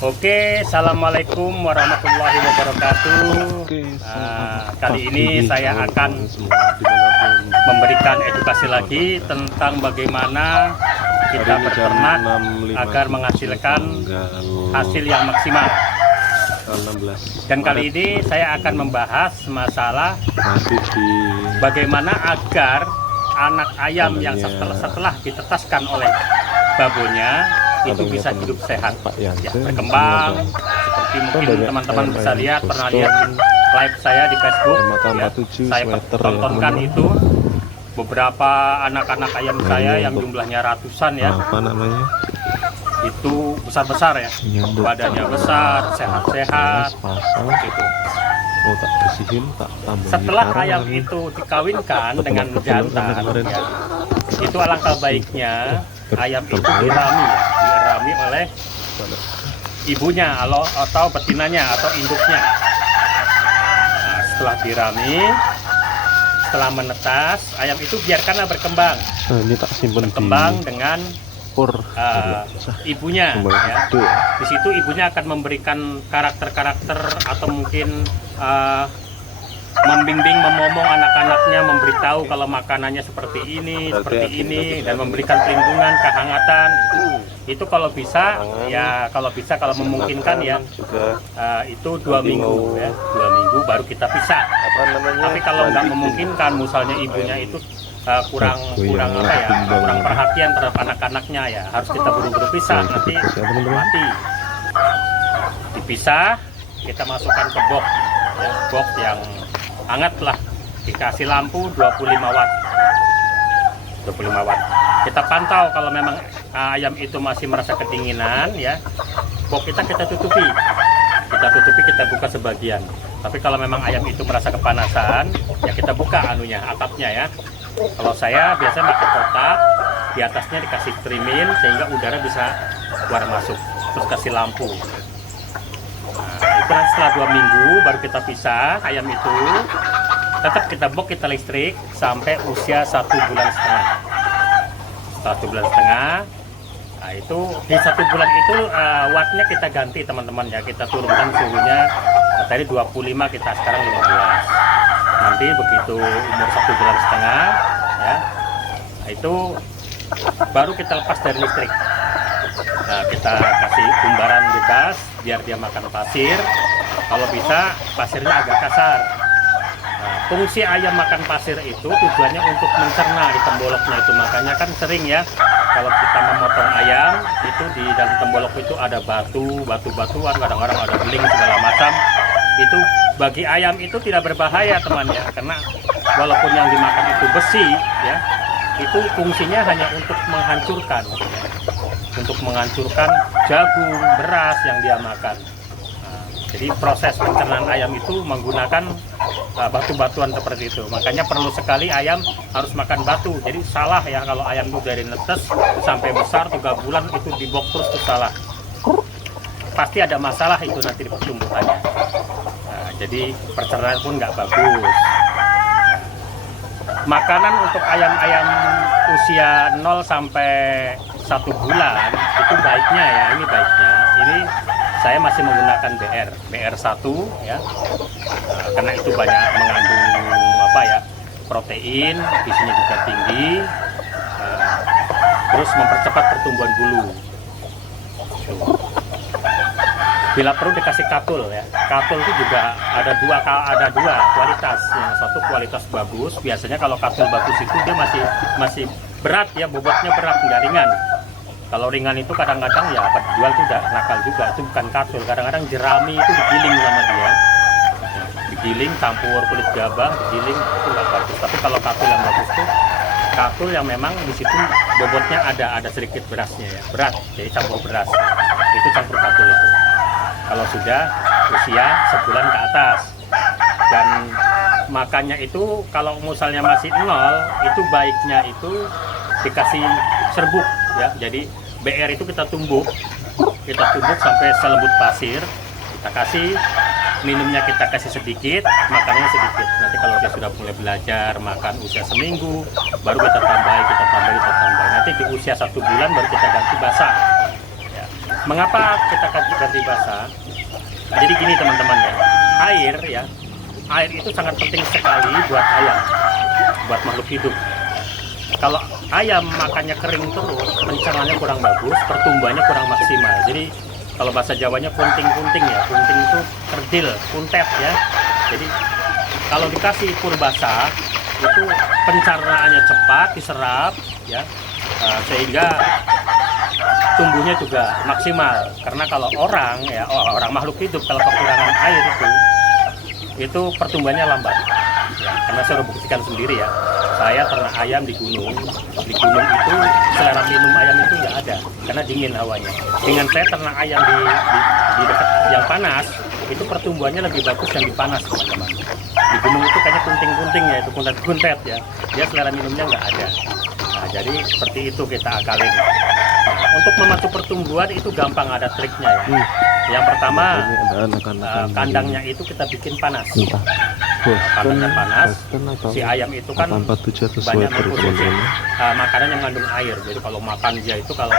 Oke, assalamualaikum warahmatullahi wabarakatuh. Kali ini saya akan memberikan edukasi lagi tentang bagaimana kita berternak agar menghasilkan hasil yang maksimal. Dan kali ini saya akan membahas masalah bagaimana agar anak ayam yang setelah ditetaskan oleh babonya itu bisa hidup sehat, ya, berkembang seperti mungkin teman-teman bisa lihat, pernah lihat live saya di Facebook, ya, saya tontonkan itu beberapa anak-anak ayam saya yang jumlahnya ratusan, ya, itu besar-besar, ya, badannya besar, sehat-sehat, gitu. Setelah ayam itu dikawinkan dengan jantan, ya, itu alangkah baiknya ayam itu dirami oleh ibunya atau betinanya atau induknya. Nah, setelah dirami, setelah menetas, ayam itu biarkanlah berkembang. Ini tak simpen berkembang dengan ibunya, ya. Di situ ibunya akan memberikan karakter-karakter atau mungkin membimbing, memomong anak-anaknya, memberitahu kalau makanannya seperti ini, dan memberikan perlindungan, kehangatan. Itu kalau bisa, ya, kalau memungkinkan, ya, itu 2 minggu, ya, 2 minggu baru kita pisah. Tapi kalau nggak memungkinkan, misalnya ibunya itu kurang perhatian terhadap anak-anaknya, ya harus kita buru-buru pisah, nanti mati. Dipisah, kita masukkan ke box, ya, box yang hangat lah, dikasih lampu 25 watt. Kita pantau kalau memang ayam itu masih merasa kedinginan, ya, box kita tutupi, kita buka sebagian. Tapi kalau memang ayam itu merasa kepanasan, ya kita buka atapnya, ya. Kalau saya biasanya pakai kotak, di atasnya dikasih trimin sehingga udara bisa keluar masuk, terus kasih lampu. Nah, itu setelah 2 minggu baru kita pisah ayam itu. Tetap kita box, kita listrik sampai usia 1,5 bulan. Setelah 1,5 bulan, nah itu di 1 bulan itu wattnya kita ganti, teman-teman, ya, kita turunkan suhunya. Tadi 25, kita sekarang 15. Nanti begitu umur 1,5 bulan, ya, nah itu baru kita lepas dari listrik. Nah, kita kasih umbaran bebas biar dia makan pasir. Kalau bisa pasirnya agak kasar. Nah, fungsi ayam makan pasir itu tujuannya untuk mencerna di temboloknya itu. Makanya kan sering, ya, kalau kita memotong ayam itu di dalam tembolok itu ada batu-batuan, kadang-kadang ada beling segala macam. Itu bagi ayam itu tidak berbahaya, teman, ya, karena walaupun yang dimakan itu besi, ya, itu fungsinya hanya untuk menghancurkan, ya, untuk menghancurkan jagung, beras yang dia makan. Nah, jadi proses pencernaan ayam itu menggunakan batu-batuan seperti itu. Makanya perlu sekali ayam harus makan batu. Jadi salah, ya, kalau ayam itu dari netes sampai besar 3 bulan itu di box terus, itu salah. Pasti ada masalah itu nanti di pertumbuhannya. Nah, jadi pencernaan pun nggak bagus. Makanan untuk ayam-ayam usia 0 sampai 1 bulan itu baiknya, ya, ini baiknya. Ini saya masih menggunakan BR1, ya, karena itu banyak mengandung protein, gizinya juga tinggi, terus mempercepat pertumbuhan bulu. Bila perlu dikasih katul, ya. Katul itu juga ada dua kualitas. Yang satu kualitas bagus. Biasanya kalau katul bagus itu dia masih berat, ya, bobotnya berat, nggak ringan. Kalau ringan itu kadang-kadang, ya, penjual itu udah nakal juga. Itu bukan katul. Kadang-kadang jerami itu digiling sama dia. Digiling campur kulit gabah, digiling, itu nggak bagus. Tapi kalau katul yang bagus itu katul yang memang di situ bobotnya ada sedikit berasnya, ya, berat. Jadi campur beras. Itu campur katul itu. Kalau sudah usia 1 bulan ke atas, dan makannya itu kalau misalnya masih 0, itu baiknya itu dikasih serbuk, ya. Jadi BR itu kita tumbuk sampai selembut pasir. Kita kasih minumnya, kita kasih sedikit, makannya sedikit. Nanti kalau dia sudah mulai belajar makan usia seminggu, baru kita tambah. Nanti di usia 1 bulan baru kita ganti basah. Mengapa kita ganti basah? Jadi gini teman-teman ya, air itu sangat penting sekali buat ayam, buat makhluk hidup. Kalau ayam makannya kering terus, pencernannya kurang bagus, pertumbuhannya kurang maksimal. Jadi kalau bahasa Jawanya punting-punting ya, punting itu kerdil, puntet ya. Jadi kalau dikasih pur basah itu pencernaannya cepat, diserap ya, sehingga tumbuhnya juga maksimal. Karena kalau orang ya, orang makhluk hidup kalau kekurangan air itu pertumbuhannya lambat ya, karena saya udah buktikan sendiri ya, saya ternak ayam di gunung itu selera minum ayam itu nggak ada karena dingin hawanya. Dengan saya ternak ayam di dekat yang panas, itu pertumbuhannya lebih bagus yang di panas teman-teman. Di gunung itu kayaknya kunting-kunting ya, itu kuntet-kuntet ya, dia selera minumnya nggak ada. Nah, jadi seperti itu kita akalin. Nah, untuk memacu pertumbuhan itu gampang, ada triknya ya. Yang pertama, kandangnya itu kita bikin panas. Kandangnya panas, si ayam itu kan banyak mengkonsumsi makanan yang mengandung air. Jadi kalau makan dia itu, kalau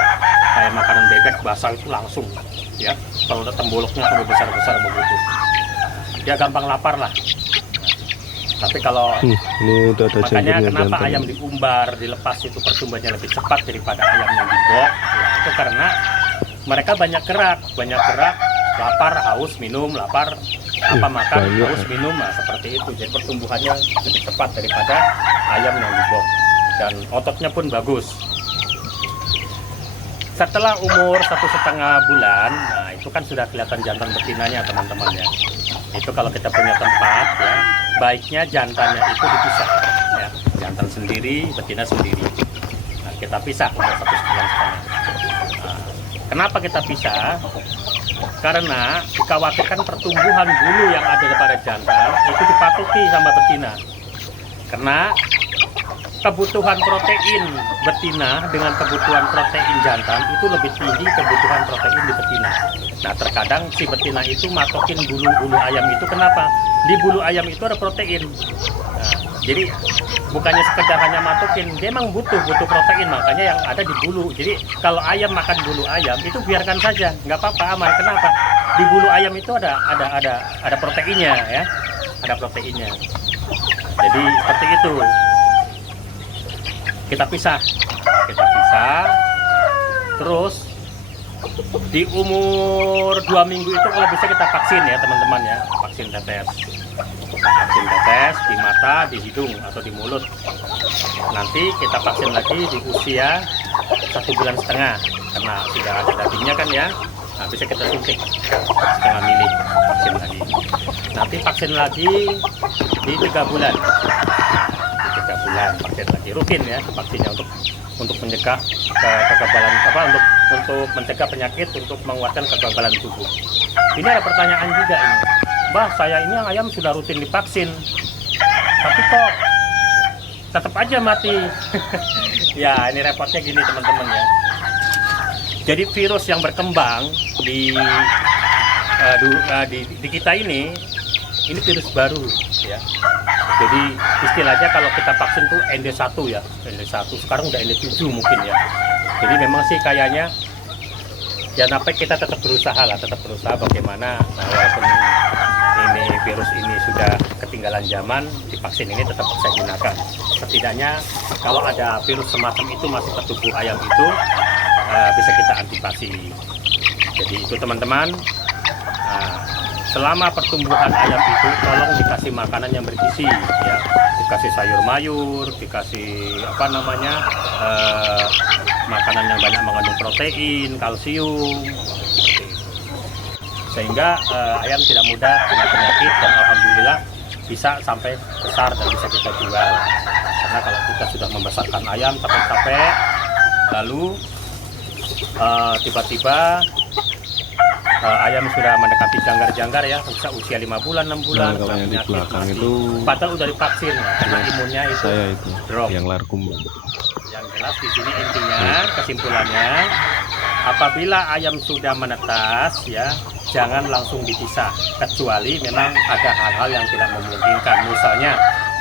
kayak makanan bebek basah itu langsung ya, kalau udah temboloknya sampai besar-besar begitu, dia gampang lapar lah. Tapi kalau ini udah ada makanya kenapa jantan. Ayam diumbar, dilepas itu pertumbuhannya lebih cepat daripada ayam yang di box ya, itu karena mereka banyak gerak, lapar, haus, minum, lapar, apa makan, haus, minum, nah seperti itu. Jadi pertumbuhannya lebih cepat daripada ayam yang di box, dan ototnya pun bagus. Setelah umur 1,5 bulan, nah itu kan sudah kelihatan jantan betinanya teman-teman ya. Itu kalau kita punya tempat ya, baiknya jantannya itu dipisah ya, jantan sendiri, betina sendiri. Nah, kita pisah umur 1,5 bulan. Nah, kenapa kita pisah? Karena dikhawatirkan pertumbuhan bulu yang ada pada jantan itu dipatuhi sama betina. Karena kebutuhan protein betina dengan kebutuhan protein jantan itu lebih tinggi kebutuhan protein di betina. Nah, terkadang si betina itu matokin bulu-bulu ayam itu. Kenapa? Di bulu ayam itu ada protein. Nah, jadi bukannya sekedar hanya matokin, dia memang butuh protein, makanya yang ada di bulu. Jadi kalau ayam makan bulu ayam itu biarkan saja, nggak apa-apa, aman. Kenapa? Di bulu ayam itu ada proteinnya ya, ada proteinnya. Jadi seperti itu. Kita pisah, terus di umur 2 minggu itu kalau bisa kita vaksin ya teman-teman ya, vaksin tetes di mata, di hidung atau di mulut. Nanti kita vaksin lagi di usia 1,5 bulan, karena sudah ada dagingnya kan ya. Nah, bisa kita suntik 0,5 mili vaksin lagi. Nanti vaksin lagi di 3 bulan. 3 bulan vaksin lagi rutin ya, vaksinnya untuk mencegah kekebalan untuk mencegah penyakit, untuk menguatkan kekebalan tubuh. Ini ada pertanyaan juga ini, Mbah, saya ini yang ayam sudah rutin divaksin tapi kok tetap aja mati. Ya, ini repotnya gini teman-teman ya. Jadi virus yang berkembang di kita ini virus baru ya. Jadi istilahnya kalau kita vaksin tuh ND1 ya, ND1 sekarang udah ND7 mungkin ya. Jadi memang sih kayaknya ya, sampai kita tetap berusaha bagaimana, nah, walaupun ini virus ini sudah ketinggalan zaman, di vaksin ini tetap saya gunakan. Setidaknya kalau ada virus semacam itu masuk ke tubuh ayam itu, bisa kita antisipasi. Jadi itu teman-teman. Selama pertumbuhan ayam itu tolong dikasih makanan yang bergizi ya, dikasih sayur mayur, dikasih makanan yang banyak mengandung protein, kalsium, sehingga ayam tidak mudah kena penyakit, dan alhamdulillah bisa sampai besar dan bisa kita jual. Karena kalau kita sudah membesarkan ayam capek-capek, lalu tiba-tiba ayam sudah mendekati janggar-janggar ya, bisa usia 5 bulan, 6 bulan, nah, yang di belakang itu padahal udah divaksin ya, karena imunnya itu drop. Yang larkum. Yang jelas di sini intinya, kesimpulannya, apabila ayam sudah menetas ya, jangan langsung dipisah, kecuali memang ada hal-hal yang tidak memungkinkan. Misalnya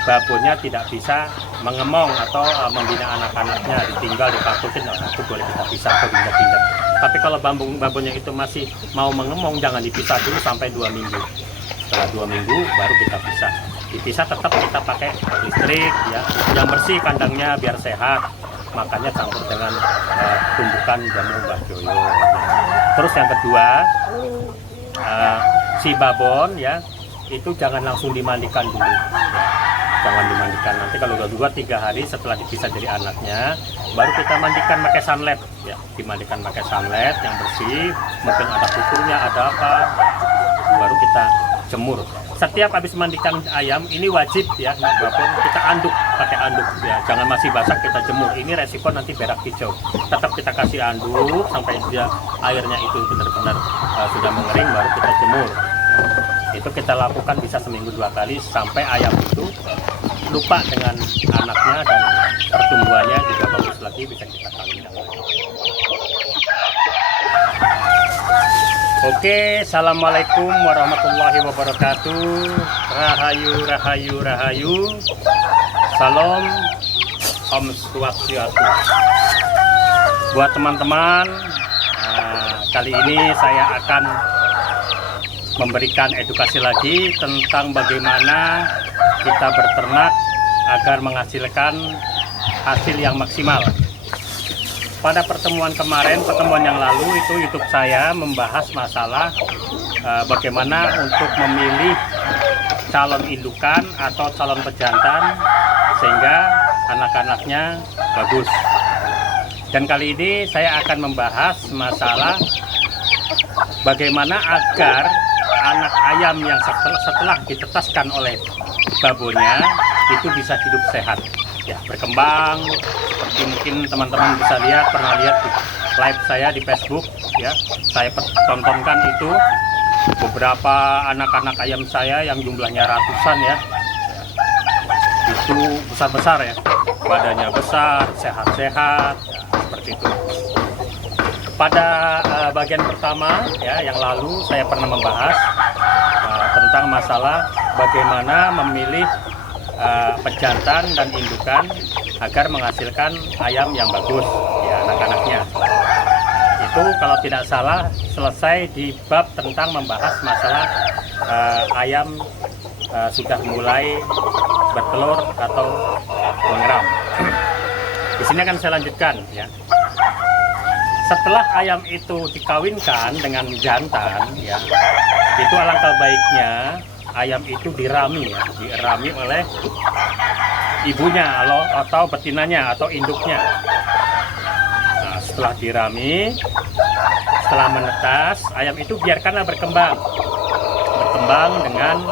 babonnya tidak bisa mengemong atau membina anak-anaknya, ditinggal, dipatutin, itu boleh kita pisah atau pindah-pindah. Tapi kalau babonnya itu masih mau mengemong, jangan dipisah dulu sampai 2 minggu. Setelah 2 minggu baru kita pisah. Dipisah tetap kita pakai listrik ya, yang bersih kandangnya biar sehat. Makanya campur dengan tumbukan jamu Mbah Joyo. Terus yang kedua, si babon ya itu jangan langsung dimandikan dulu. Ya. Jangan dimandikan, nanti kalau udah 2-3 hari setelah dipisah dari anaknya, baru kita mandikan pakai sunlight ya, dimandikan pakai sunlight yang bersih, mungkin ada kukurnya, ada apa, baru kita jemur. Setiap habis mandikan ayam ini wajib ya, walaupun kita anduk, pakai anduk ya, jangan masih basah kita jemur, ini resiko nanti berak hijau. Tetap kita kasih anduk sampai dia airnya itu benar-benar sudah mengering, baru kita jemur. Itu kita lakukan bisa seminggu 2 kali sampai ayam itu lupa dengan anaknya dan pertumbuhannya juga bagus lagi, bisa kita kawinkan lagi. Oke, assalamualaikum warahmatullahi wabarakatuh. Rahayu, rahayu, rahayu. Salam, Om Swastiastu. Buat teman-teman, kali ini saya akan memberikan edukasi lagi tentang bagaimana kita berternak agar menghasilkan hasil yang maksimal. Pada pertemuan kemarin, pertemuan yang lalu itu YouTube saya membahas masalah bagaimana untuk memilih calon indukan atau calon pejantan sehingga anak-anaknya bagus. Dan kali ini saya akan membahas masalah bagaimana agar anak ayam yang setelah ditetaskan oleh babonnya itu bisa hidup sehat ya, berkembang seperti mungkin teman-teman bisa lihat, pernah lihat di live saya di Facebook ya, saya tontonkan itu beberapa anak-anak ayam saya yang jumlahnya ratusan ya, itu besar-besar ya, badannya besar, sehat-sehat ya, seperti itu. Pada bagian pertama ya yang lalu saya pernah membahas tentang masalah bagaimana memilih pejantan dan indukan agar menghasilkan ayam yang bagus ya, anak-anaknya. Itu kalau tidak salah selesai di bab tentang membahas masalah ayam sudah mulai bertelur atau mengeram. Di sini akan saya lanjutkan ya. Setelah ayam itu dikawinkan dengan jantan ya, itu alangkah baiknya ayam itu dirami ya, dirami oleh ibunya atau betinanya atau induknya. Nah, setelah dirami, setelah menetas, ayam itu biarkanlah berkembang dengan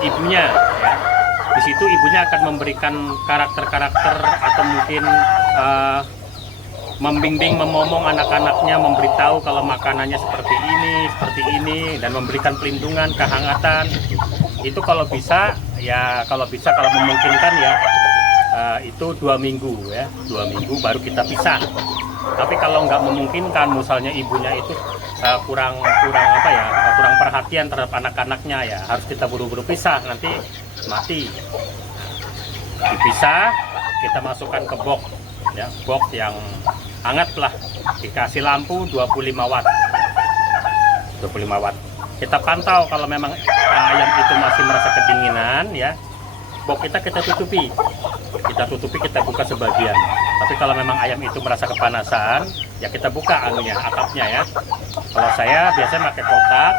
ibunya ya. Di situ ibunya akan memberikan karakter-karakter atau mungkin membimbing, memomong anak-anaknya, memberitahu kalau makanannya seperti ini, dan memberikan pelindungan, kehangatan. Itu kalau bisa, kalau memungkinkan ya, itu 2 minggu ya, 2 minggu baru kita pisah. Tapi kalau nggak memungkinkan, misalnya ibunya itu kurang perhatian terhadap anak-anaknya ya, harus kita buru-buru pisah, nanti mati. Dipisah, kita masukkan ke box ya, box yang hangat lah, dikasih lampu 25 watt. Kita pantau kalau memang ayam itu masih merasa kedinginan ya, box kita tutupi, kita buka sebagian. Tapi kalau memang ayam itu merasa kepanasan ya kita buka atapnya ya. Kalau saya biasanya pakai kotak,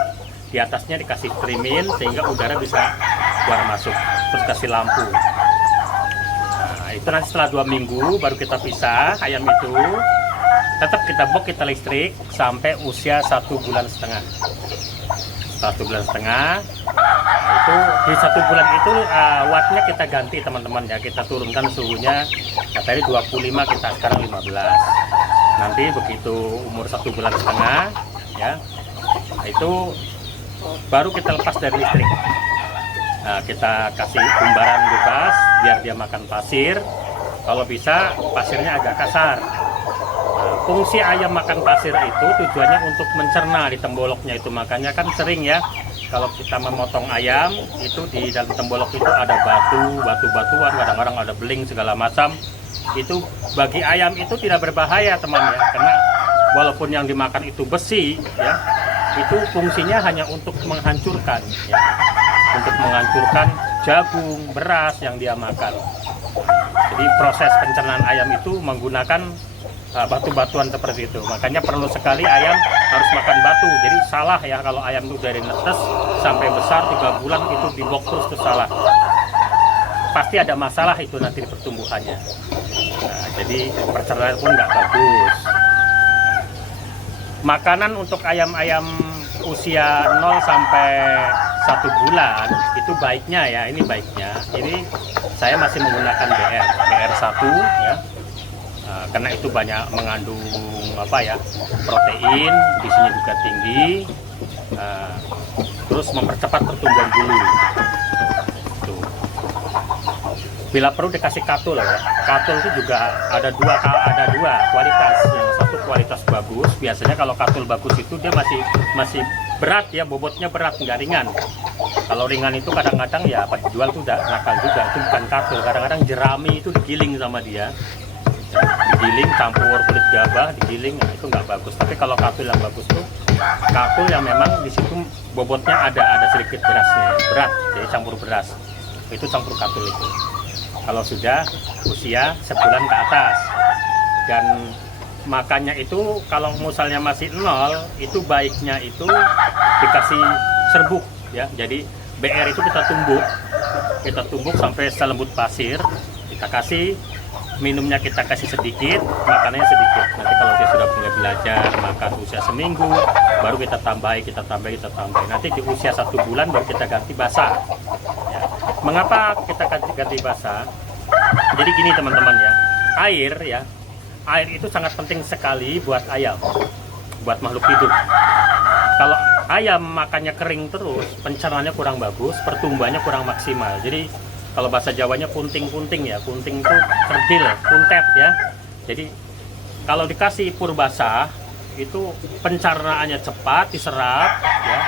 di atasnya dikasih trimin sehingga udara bisa keluar masuk, terus kasih lampu. Itu nanti setelah 2 minggu baru kita pisah ayam itu. Tetap kita box, kita listrik sampai usia 1,5 bulan. Setelah 1,5 bulan, itu di 1 bulan itu wattnya kita ganti teman-teman ya, kita turunkan suhunya. Tadi 25, kita sekarang 15. Nanti begitu umur 1,5 bulan ya, itu baru kita lepas dari listrik. Nah, kita kasih umbaran bebas biar dia makan pasir. Kalau bisa pasirnya agak kasar. Nah, fungsi ayam makan pasir itu tujuannya untuk mencerna di temboloknya itu, makanya kan sering ya kalau kita memotong ayam itu di dalam tembolok itu ada batuan, kadang-kadang ada beling segala macam. Itu bagi ayam itu tidak berbahaya teman ya, karena walaupun yang dimakan itu besi ya, itu fungsinya hanya untuk menghancurkan ya, untuk menghancurkan jagung, beras yang dia makan. Jadi proses pencernaan ayam itu menggunakan batu-batuan seperti itu. Makanya perlu sekali ayam harus makan batu. Jadi salah ya kalau ayam itu dari netes sampai besar 3 bulan itu dibok terus, itu salah. Pasti ada masalah itu nanti di pertumbuhannya. Nah, jadi pencernaan pun nggak bagus. Makanan untuk ayam-ayam usia 0 sampai 1 bulan itu baiknya ya, ini baiknya. Ini saya masih menggunakan BR1 ya. Karena itu banyak mengandung protein, gizinya juga tinggi, terus mempercepat pertumbuhan bulu. Tuh. Bila perlu dikasih katul ya. Katul itu juga ada dua kualitas. Yang satu kualitas bagus. Biasanya kalau katul bagus itu dia masih berat ya, bobotnya berat, nggak ringan. Kalau ringan itu kadang-kadang ya pas dijual tuh udah nakal juga. Itu bukan katul. Kadang-kadang jerami itu digiling sama dia. Digiling campur kulit gabah, digiling, nah itu nggak bagus. Tapi kalau katul yang bagus tuh katul yang memang di situ bobotnya ada sedikit berasnya, berat, jadi campur beras. Itu campur katul itu. Kalau sudah usia sebulan ke atas, dan makannya itu kalau misalnya masih 0, itu baiknya itu dikasih serbuk ya. Jadi BR itu kita tumbuk sampai selembut pasir, kita kasih. Minumnya kita kasih sedikit, makanannya sedikit. Nanti kalau dia sudah mulai belajar makan usia seminggu, baru kita tambahi. Nanti di usia 1 bulan baru kita ganti basah. Ya. Mengapa kita ganti basah? Jadi gini teman-teman ya, air itu sangat penting sekali buat ayam, buat makhluk hidup. Kalau ayam makannya kering terus, pencernaannya kurang bagus, pertumbuhannya kurang maksimal. Jadi kalau bahasa Jawanya punting-punting ya, punting itu kerdil, kuntet ya. Jadi kalau dikasih pur basah itu pencernaannya cepat diserap ya,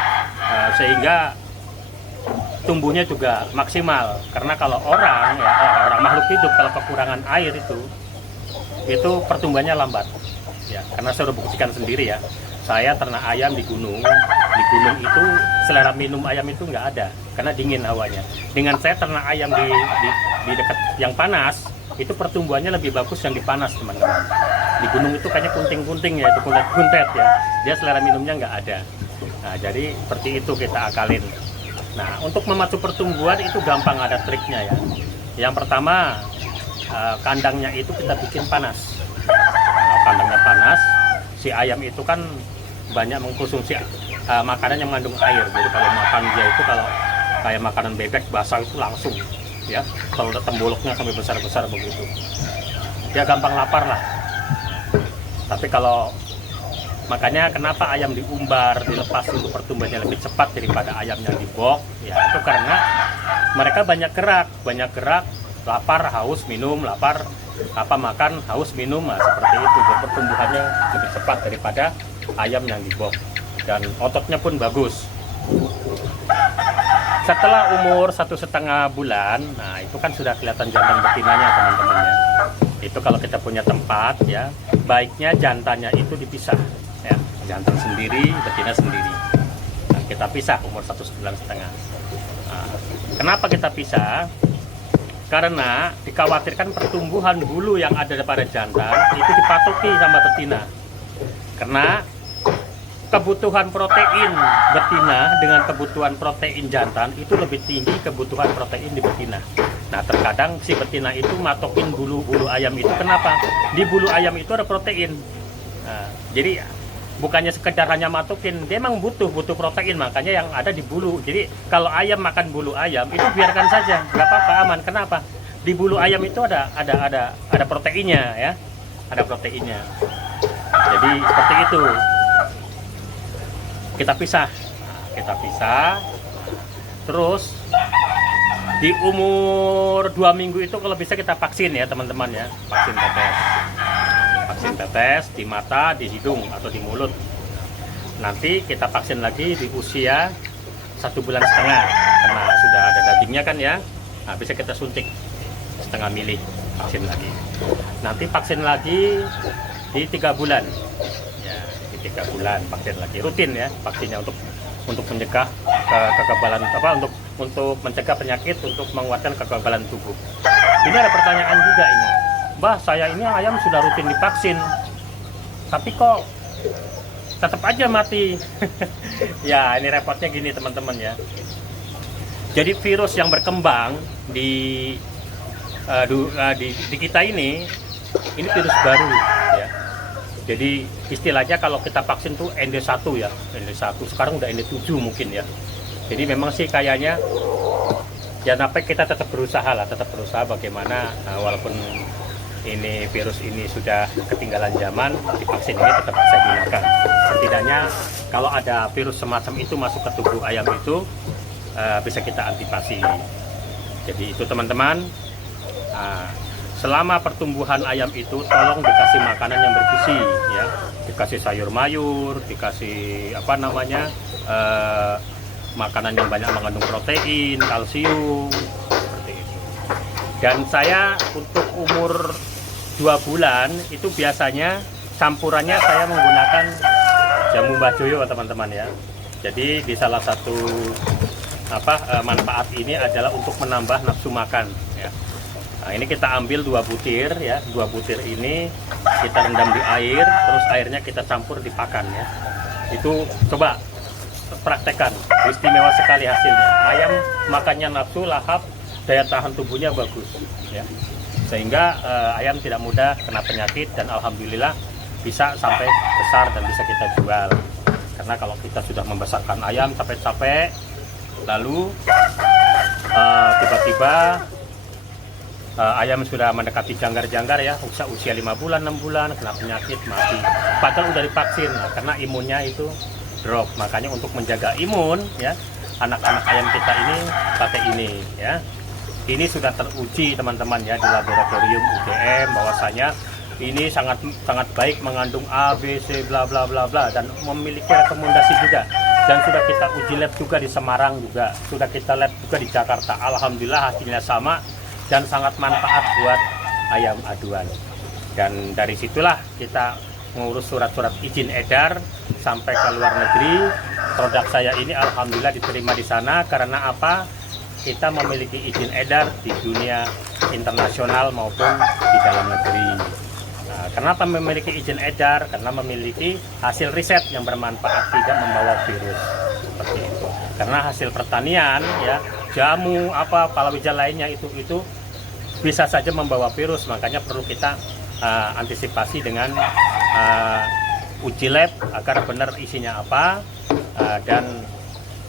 sehingga tumbuhnya juga maksimal. Karena kalau orang makhluk hidup kalau kekurangan air itu pertumbuhannya lambat ya. Karena saya udah buktikan sendiri ya. Saya ternak ayam di gunung itu selera minum ayam itu nggak ada karena dingin hawanya. Dengan saya ternak ayam di dekat yang panas, itu pertumbuhannya lebih bagus yang di panas teman-teman. Di gunung itu kayaknya kunting-kunting ya, itu kuntet ya, dia selera minumnya nggak ada. Nah jadi seperti itu kita akalin. Nah untuk memacu pertumbuhan itu gampang, ada triknya ya. Yang pertama kandangnya itu kita bikin panas. Kandangnya panas, si ayam itu kan banyak mengkonsumsi makanan yang mengandung air. Jadi kalau makan dia itu kalau kayak makanan bebek basah itu langsung ya, kalau temboloknya sampai besar-besar begitu, dia gampang lapar lah. Tapi kalau makanya kenapa ayam diumbar, dilepas itu pertumbuhannya lebih cepat daripada ayam yang dibok ya, itu karena mereka banyak gerak, lapar haus minum, lapar makan haus minum, nah, seperti itu. Jadi pertumbuhannya lebih cepat daripada ayam yang dibok, dan ototnya pun bagus. Setelah umur 1,5 bulan, nah itu kan sudah kelihatan jantan betinanya teman-teman ya. Itu kalau kita punya tempat ya, baiknya jantannya itu dipisah ya, jantan sendiri, betina sendiri. Nah, kita pisah umur 1,5 bulan. Nah, kenapa kita pisah? Karena dikhawatirkan pertumbuhan bulu yang ada pada jantan itu dipatoki sama betina. Karena kebutuhan protein betina dengan kebutuhan protein jantan itu lebih tinggi kebutuhan protein di betina. Nah terkadang si betina itu matokin bulu ayam itu. Kenapa? Di bulu ayam itu ada protein. Nah, jadi bukannya sekedar hanya matokin, dia memang butuh protein, makanya yang ada di bulu. Jadi kalau ayam makan bulu ayam itu biarkan saja, nggak apa-apa, aman. Kenapa? Di bulu ayam itu ada proteinnya ya, ada proteinnya. Jadi seperti itu. Kita pisah. Terus di umur 2 minggu itu kalau bisa kita vaksin ya teman-teman ya, vaksin tetes di mata, di hidung atau di mulut. Nanti kita vaksin lagi di usia 1,5 bulan karena sudah ada dagingnya kan ya. Nah, bisa kita suntik setengah mili vaksin lagi. Nanti vaksin lagi di 3 bulan ya, di 3 bulan vaksin lagi rutin ya vaksinnya untuk mencegah kekebalan untuk mencegah penyakit, untuk menguatkan kekebalan tubuh. Ini ada pertanyaan juga ini, Mbah, saya ini ayam sudah rutin divaksin tapi kok tetap aja mati. Ya, ini repotnya gini teman-teman ya. Jadi virus yang berkembang di kita ini virus baru ya. Jadi istilahnya kalau kita vaksin tuh ND1 ya, ND1 sekarang udah ND7 mungkin ya. Jadi memang sih kayaknya ya sampai kita tetap berusaha bagaimana walaupun ini virus ini sudah ketinggalan zaman, vaksin ini tetap bisa digunakan. Setidaknya kalau ada virus semacam itu masuk ke tubuh ayam itu bisa kita antisipasi. Jadi itu teman-teman. Selama pertumbuhan ayam itu tolong dikasih makanan yang bergizi ya, dikasih sayur mayur, dikasih makanan yang banyak mengandung protein, kalsium seperti itu. Dan saya untuk umur 2 bulan itu biasanya campurannya saya menggunakan jamu Mbah Joyo teman-teman ya. Jadi di salah satu manfaat ini adalah untuk menambah nafsu makan ya. Nah, ini kita ambil 2 butir ya, 2 butir ini kita rendam di air, terus airnya kita campur di pakan ya. Itu coba praktekkan, istimewa sekali hasilnya. Ayam makannya nafsu, lahap, daya tahan tubuhnya bagus ya. Sehingga ayam tidak mudah kena penyakit dan alhamdulillah bisa sampai besar dan bisa kita jual. Karena kalau kita sudah membesarkan ayam capek-capek, lalu tiba-tiba ayam sudah mendekati janggar-janggar ya, usia 5 bulan, 6 bulan, kena penyakit, mati. Padahal udah divaksin, karena imunnya itu drop. Makanya untuk menjaga imun ya, anak-anak ayam kita ini pakai ini ya. Ini sudah teruji teman-teman ya di laboratorium UGM bahwasanya ini sangat baik, mengandung A, B, C, bla bla bla bla, dan memiliki rekomendasi juga. Dan sudah kita uji lab juga di Semarang juga, sudah kita lab juga di Jakarta. Alhamdulillah hasilnya sama dan sangat manfaat buat ayam aduan. Dan dari situlah kita mengurus surat-surat izin edar sampai ke luar negeri. Produk saya ini alhamdulillah diterima di sana karena apa? Kita memiliki izin edar di dunia internasional maupun di dalam negeri. Nah, kenapa memiliki izin edar? Karena memiliki hasil riset yang bermanfaat, tidak membawa virus seperti itu. Karena hasil pertanian ya, jamu palawija lainnya itu bisa saja membawa virus, makanya perlu kita antisipasi dengan uji lab agar benar isinya apa dan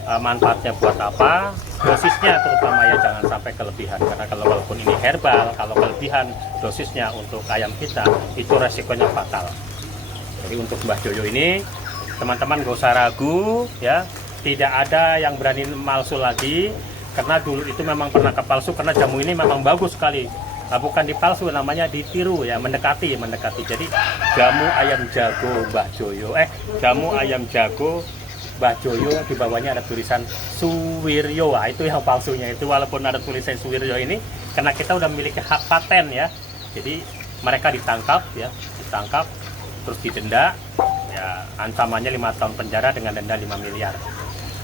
manfaatnya buat apa, dosisnya terutama ya jangan sampai kelebihan, karena kalau walaupun ini herbal, kalau kelebihan dosisnya untuk ayam kita itu resikonya fatal. Jadi untuk Mbah Joyo ini teman-teman gak usah ragu ya, tidak ada yang berani palsu lagi. Karena dulu itu memang pernah kepalsu, karena jamu ini memang bagus sekali. Nah, bukan dipalsu, namanya ditiru ya, mendekati. Jadi jamu ayam jago Mbah Joyo, jamu ayam jago Mbah Joyo, di bawahnya ada tulisan Suwiryo. Nah, itu yang palsunya itu, walaupun ada tulisan Suwiryo ini, karena kita udah memiliki hak paten ya. Jadi mereka ditangkap, terus didenda, ya ancamannya 5 tahun penjara dengan denda 5 miliar.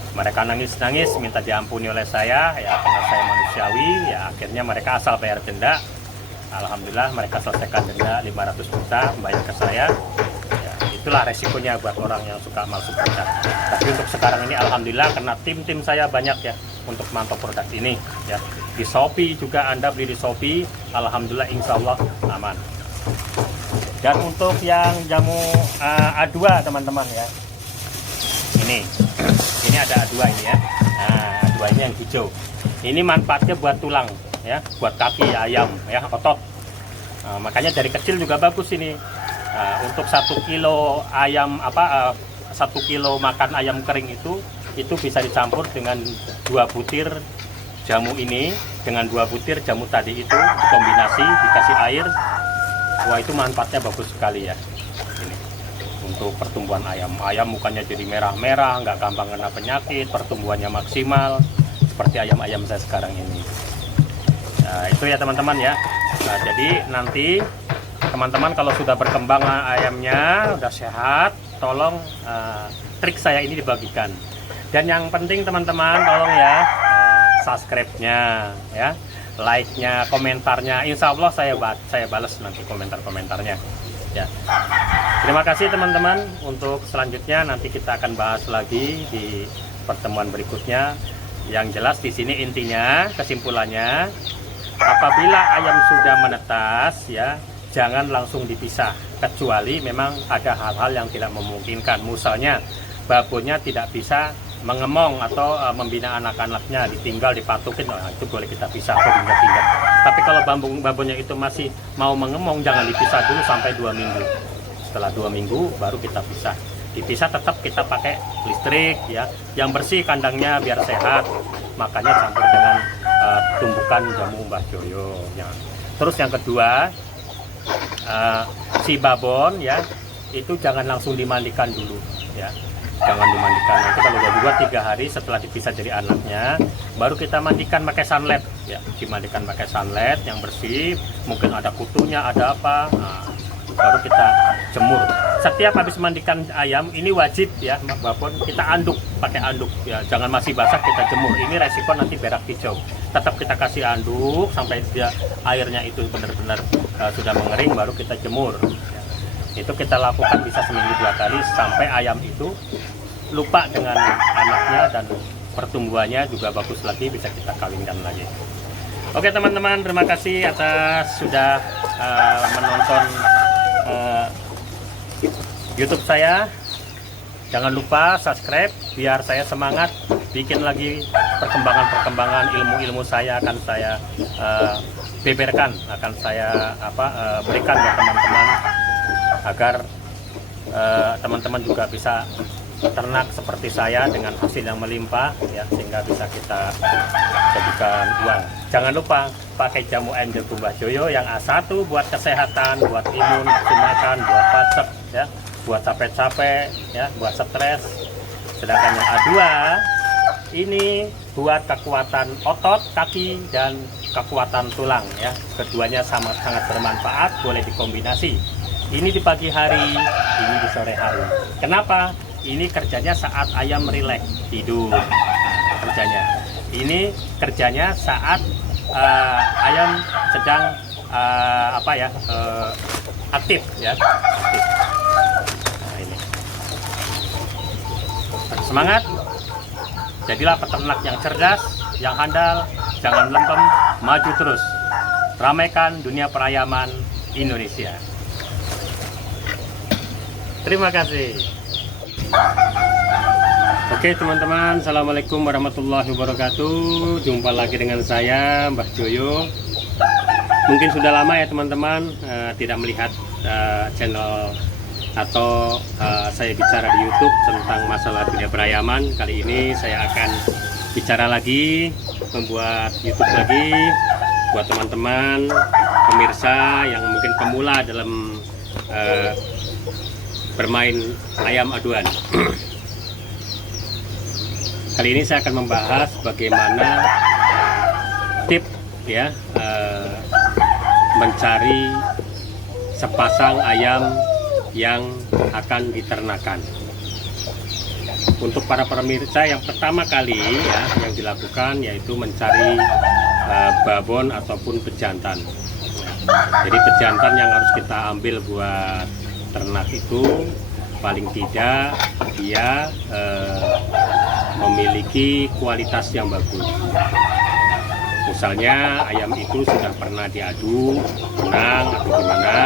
Mereka nangis-nangis minta diampuni oleh saya ya, karena saya manusiawi ya, akhirnya mereka asal bayar denda. Alhamdulillah mereka selesaikan denda 500 juta membayar ke saya ya, itulah resikonya buat orang yang suka palsu produk. Tapi untuk sekarang ini alhamdulillah karena tim saya banyak ya untuk mantau produk ini ya. Di Shopee juga, Anda beli di Shopee, alhamdulillah insya Allah aman. Dan untuk yang jamu A2 teman-teman ya, ini ada A2 ini ya. Nah, A2 ini yang hijau. Ini manfaatnya buat tulang ya, buat kaki ayam ya, otot. Nah, makanya dari kecil juga bagus ini. Untuk 1 kilo ayam 1 kilo makan ayam kering itu bisa dicampur dengan 2 butir jamu ini dengan 2 butir jamu tadi itu, dikombinasi dikasih air. Wah, itu manfaatnya bagus sekali ya. Ini untuk pertumbuhan ayam. Ayam mukanya jadi merah-merah, nggak gampang kena penyakit, pertumbuhannya maksimal seperti ayam-ayam saya sekarang ini. Nah, itu ya teman-teman ya. Nah, jadi nanti teman-teman kalau sudah berkembang ayamnya, udah sehat, tolong trik saya ini dibagikan. Dan yang penting teman-teman tolong ya subscribe-nya ya, like-nya, komentarnya. Insya Allah saya balas nanti komentar-komentarnya ya. Terima kasih teman-teman. Untuk selanjutnya nanti kita akan bahas lagi di pertemuan berikutnya. Yang jelas di sini intinya, kesimpulannya, apabila ayam sudah menetas ya, jangan langsung dipisah, kecuali memang ada hal-hal yang tidak memungkinkan. Misalnya babonnya tidak bisa mengemong atau membina anak-anaknya, ditinggal, dipatukin, itu boleh kita pisah atau pindah-pindah. Tapi kalau babonnya itu masih mau mengemong, jangan dipisah dulu sampai 2 minggu. Setelah 2 minggu baru kita pisah. Dipisah tetap kita pakai listrik ya, yang bersih kandangnya biar sehat. Makanya campur dengan tumbukan jamu Mbah Joyo ya. Terus yang kedua, si babon ya itu jangan langsung dimandikan dulu ya, jangan dimandikan. Nanti kalau udah 2-3 hari setelah dipisah dari anaknya, baru kita mandikan pakai sunlight ya, dimandikan pakai sunlight yang bersih, mungkin ada kutunya, ada apa, baru kita jemur. Setiap habis mandikan ayam ini wajib ya babon kita anduk, pakai anduk ya, jangan masih basah kita jemur, ini resiko nanti berak hijau. Tetap kita kasih anduk sampai dia airnya itu benar-benar sudah mengering, baru kita jemur ya. Itu kita lakukan bisa seminggu 2 kali sampai ayam itu lupa dengan anaknya dan pertumbuhannya juga bagus lagi, bisa kita kawinkan lagi. Oke teman-teman, terima kasih atas sudah menonton YouTube saya. Jangan lupa subscribe biar saya semangat bikin lagi perkembangan-perkembangan ilmu-ilmu saya, akan saya beberkan, akan saya berikan buat teman-teman agar teman-teman juga bisa ternak seperti saya dengan hasil yang melimpah ya, sehingga bisa kita jadikan uang. Jangan lupa pakai jamu Angel Mbah Joyo yang A1 buat kesehatan, buat imun, nafsu makan, buat pacek ya, buat capek-capek ya, buat stres. Sedangkan yang A2 ini buat kekuatan otot, kaki, dan kekuatan tulang ya. Keduanya sangat bermanfaat, boleh dikombinasi. Ini di pagi hari, ini di sore hari. Kenapa? Ini kerjanya saat ayam rileks tidur kerjanya. Ini kerjanya saat ayam sedang aktif ya, aktif. Nah, ini semangat, jadilah peternak yang cerdas, yang handal, jangan lempem, maju terus, ramaikan dunia perayaman Indonesia. Terima kasih. Oke teman-teman, assalamualaikum warahmatullahi wabarakatuh. Jumpa lagi dengan saya Mbah Joyo. Mungkin sudah lama ya teman-teman tidak melihat channel atau saya bicara di YouTube tentang masalah dunia perayaman. Kali ini saya akan bicara lagi, membuat YouTube lagi buat teman-teman pemirsa yang mungkin pemula dalam bermain ayam aduan. Kali ini saya akan membahas bagaimana tip ya mencari sepasang ayam yang akan diternakan. Untuk para pemirsa, yang pertama kali ya yang dilakukan yaitu mencari babon ataupun pejantan. Jadi pejantan yang harus kita ambil buat ternak itu paling tidak dia memiliki kualitas yang bagus. Misalnya ayam itu sudah pernah diadu menang atau gimana,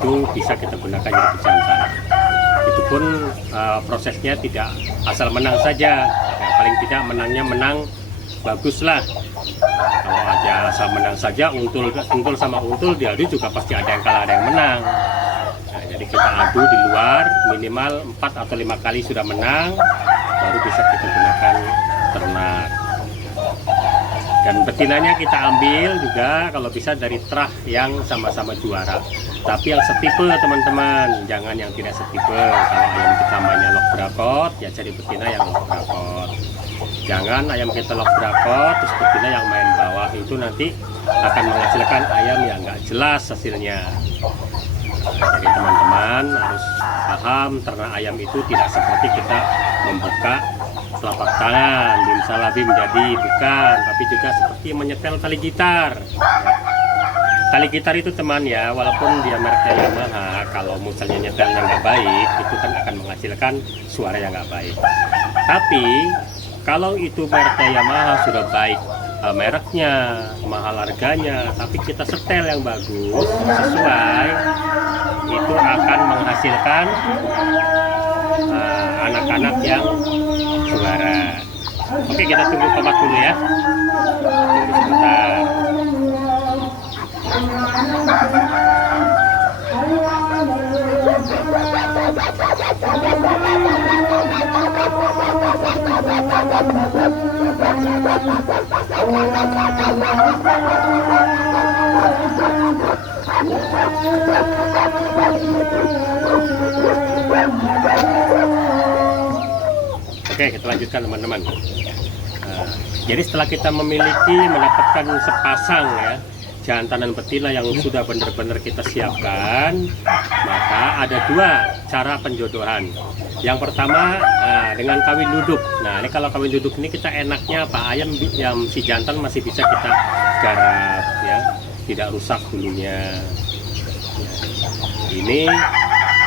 itu bisa kita gunakan jadi pejantan. Itu pun prosesnya tidak asal menang saja ya, paling tidak menangnya menang bagus lah. Kalau aja asal menang saja, untul sama untul diadu juga pasti ada yang kalah, ada yang menang. Nah, jadi kita adu di luar minimal 4 atau 5 kali sudah menang, baru bisa kita gunakan ternak. Dan betinanya kita ambil juga kalau bisa dari terah yang sama-sama juara. Tapi yang setipe teman-teman, jangan yang tidak setipe. Kalau ayam kita mainnya lock brakot, ya cari betina yang lock brakot. Jangan ayam kita lock brakot, terus betina yang main bawah, itu nanti akan menghasilkan ayam yang nggak jelas hasilnya. Jadi teman-teman harus paham ternak ayam itu tidak seperti kita membuka telapak tangan, bim salah bim jadi, bukan, tapi juga seperti menyetel tali gitar. Tali gitar itu teman ya, walaupun dia mereknya Yamaha, kalau misalnya nyetelnya nggak baik, itu kan akan menghasilkan suara yang nggak baik. Tapi kalau itu mereknya Yamaha sudah baik, mereknya, mahal harganya, tapi kita setel yang bagus, sesuai, itu akan menghasilkan anak-anak yang juara. Oke, kita tunggu tomat dulu ya. Tunggu sebentar. Oke, kita lanjutkan teman-teman. Jadi setelah kita mendapatkan sepasang ya jantan dan betina yang sudah benar-benar kita siapkan, maka ada dua cara penjodohan. Yang pertama dengan kawin duduk. Nah, ini kalau kawin duduk ini kita enaknya Pak ayam yang si jantan masih bisa kita garap ya, tidak rusak bulunya. Ini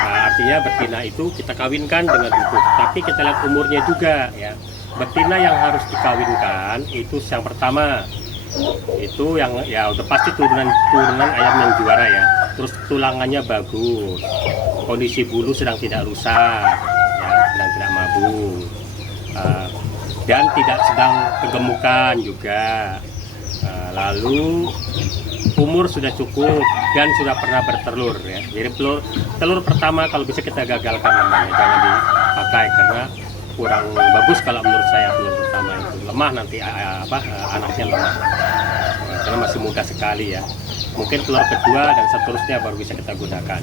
artinya betina itu kita kawinkan dengan duduk, tapi kita lihat umurnya juga ya. Betina yang harus dikawinkan itu yang pertama itu yang ya udah pasti turunan ayam yang juara ya. Terus tulangannya bagus, kondisi bulu sedang tidak rusak ya, sedang tidak mabuk, dan tidak sedang kegemukan juga. Lalu umur sudah cukup dan sudah pernah bertelur ya. Jadi telur pertama kalau bisa kita gagalkan namanya, jangan dipakai karena kurang bagus kalau menurut saya. Telur pertama itu lemah nanti anaknya lemah karena masih muda sekali ya. Mungkin telur kedua dan seterusnya baru bisa kita gunakan.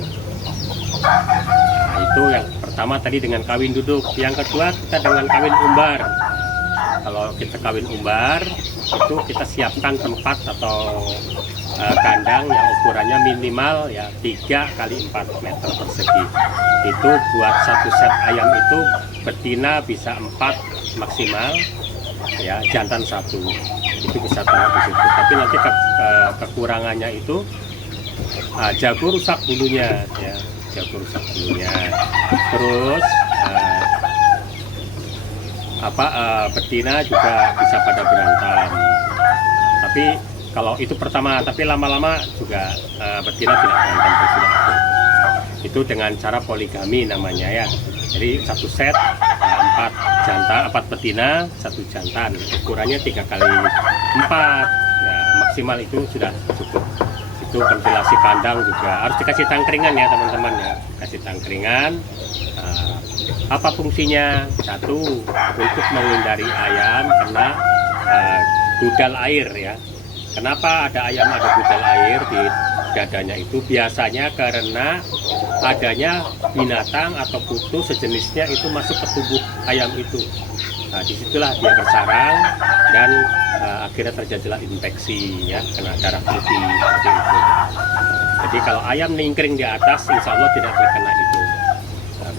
Nah, itu yang pertama tadi dengan kawin duduk. Yang kedua kita dengan kawin umbar. Kalau kita kawin umbar itu kita siapkan tempat atau kandang yang ukurannya minimal ya 3 x 4 meter persegi. Itu buat satu set ayam itu betina bisa 4 maksimal ya, jantan 1 itu bisa taruh di situ. Tapi nanti kekurangannya itu jago rusak bulunya ya, jago rusak bulunya. Terus betina juga bisa pada berantem. Tapi kalau itu pertama, tapi lama-lama juga betina tidak berantem sudah. Itu dengan cara poligami namanya ya. Jadi satu set 4 jantan, 4 betina, 1 jantan. Ukurannya 3 x 4 ya, maksimal itu sudah cukup. Itu ventilasi kandang juga harus dikasih tangkringan ya teman-teman ya. Kasih tangkringan. Apa fungsinya? Satu, untuk menghindari ayam kena budal air ya. Kenapa ada ayam ada budal air di dadanya itu? Biasanya karena adanya binatang atau kutu sejenisnya itu masuk ke tubuh ayam itu. Nah, disitulah dia bersarang dan akhirnya terjadilah infeksi ya, kena darah putih seperti itu. Jadi kalau ayam ningkring di atas, insya Allah tidak terkena itu.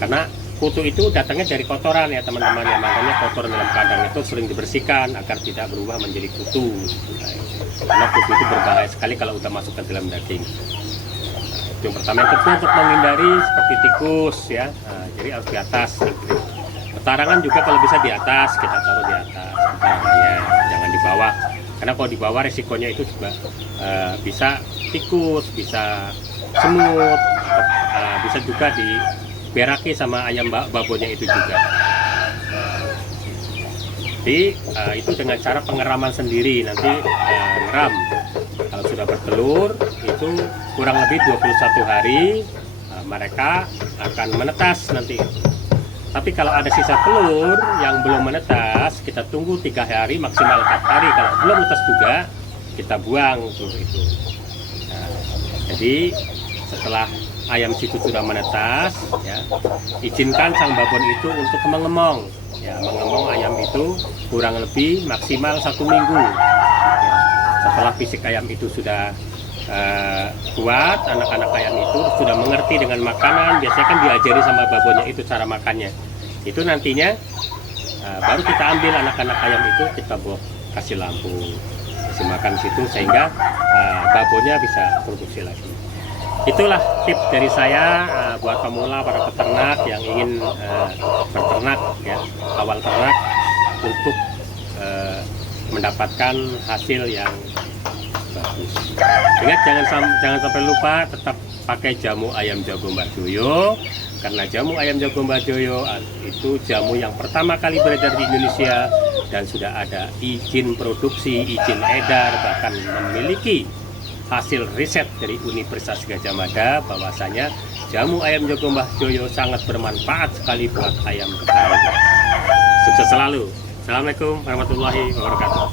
Karena kutu itu datangnya dari kotoran ya teman-teman ya, makanya kotoran dalam kandang itu sering dibersihkan agar tidak berubah menjadi kutu. Karena kutu itu berbahaya sekali kalau udah masuk ke dalam daging. Itu yang pertama. Yang kedua untuk menghindari seperti tikus ya, jadi harus di atas. Petarangan juga kalau bisa di atas, kita taruh di atas petarangannya, jangan di bawah. Karena kalau di bawah resikonya itu juga bisa tikus, bisa semut, bisa juga diberaki sama ayam babonya itu juga. Jadi itu dengan cara pengeraman sendiri, nanti ngeram. Kalau sudah bertelur itu kurang lebih 21 hari mereka akan menetas nanti. Tapi kalau ada sisa telur yang belum menetas, kita tunggu 3 hari maksimal 4 hari. Kalau belum menetas juga, kita buang telur itu. Nah, jadi setelah ayam situ sudah menetas, ya, izinkan sang babon itu untuk mengemong. Ya, mengemong ayam itu kurang lebih maksimal 1 minggu. Ya, setelah fisik ayam itu sudah kuat, anak-anak ayam itu sudah mengerti dengan makanan. Biasanya kan diajari sama babonnya itu cara makannya. Itu nantinya baru kita ambil anak-anak ayam itu, kita bawa kasih lampu, kasih makan situ sehingga babonnya bisa produksi lagi. Itulah tips dari saya buat pemula, para peternak yang ingin berternak, ya, awal ternak, untuk mendapatkan hasil yang bagus. Ingat, jangan sampai lupa tetap pakai jamu ayam jago Mbah Joyo, karena jamu ayam jago Mbah Joyo itu jamu yang pertama kali beredar di Indonesia dan sudah ada izin produksi, izin edar, bahkan memiliki hasil riset dari Universitas Gadjah Mada bahwasanya jamu ayam jago Mbah Joyo sangat bermanfaat sekali buat ayam betina. Sukses selalu. Assalamualaikum warahmatullahi wabarakatuh.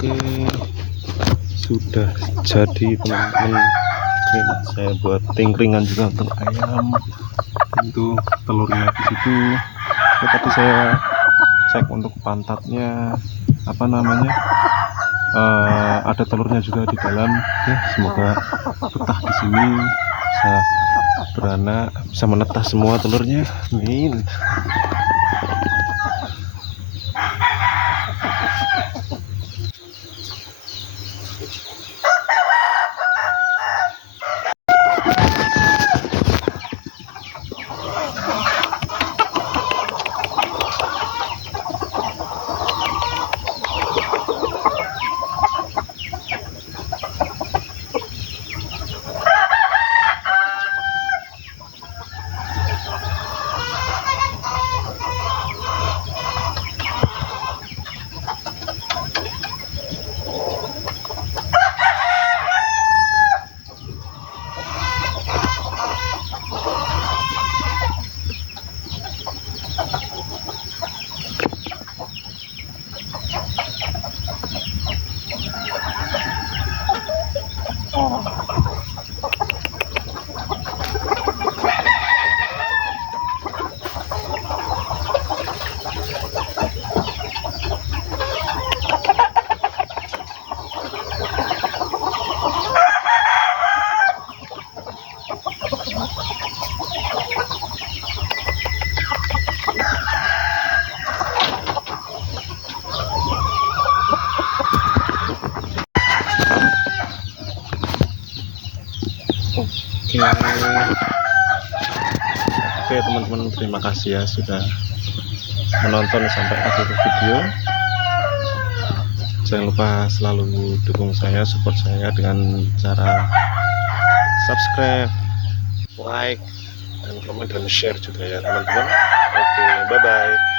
Oke, sudah jadi teman-teman. Ini saya buat tingkringan juga untuk ayam. Itu telurnya di situ. Ini tadi saya cek untuk pantatnya, apa namanya, ada telurnya juga di dalam. Ya, semoga betah di sini, bisa beranak, bisa menetas semua telurnya. Amin. Oke teman-teman, terima kasih ya sudah menonton sampai akhir video. Jangan lupa selalu dukung saya, support saya dengan cara subscribe, like dan komen dan share juga ya teman-teman. Oke, bye bye.